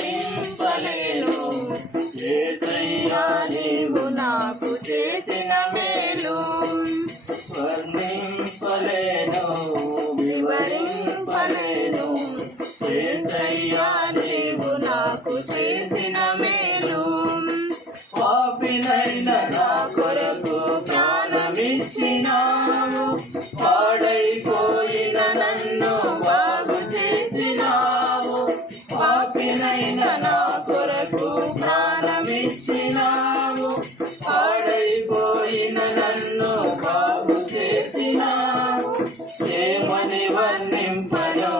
వివరింపలేను. యేసయ్యా నీవు నాకు చేసిన మేలు వర్ణింపలేను, వివరింపలేను. యేసయ్యా నీవు నాకు చేసిన మేలు. పాపినైన నా కొరకు ప్రాణమిచ్చినావు, పాడైపోయిన నన్ను బాగు చేసినావు. పాపినైన నా కొరకు ప్రాణమిచ్చినావు, పాడైపోయిన నన్ను బాగు చేసినావు. ఏమని వర్ణింపను,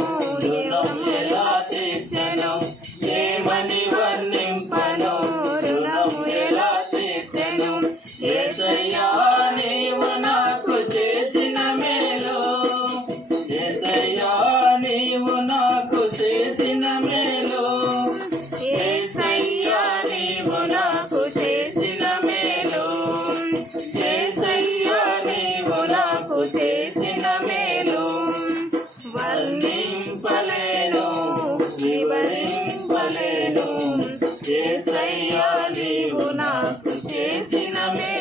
రుణం ఎలా తీర్చెను? ఏమని వర్ణింపను, రుణం ఎలా తీర్చెను? యేసయ్యా నీవు నాకు చేసిన మేలు, యేసయ్యా నీవు నాకు చేసిన మేలు. యేసయ్యా నీవు నాకు చేసిన మేలు, యేసయ్యా నీవు నాకు చేసిన మేలు. వర్ణింపలేను, వివరింపలేను. యేసయ్యా నీవు నాకు చేసిన మేలు.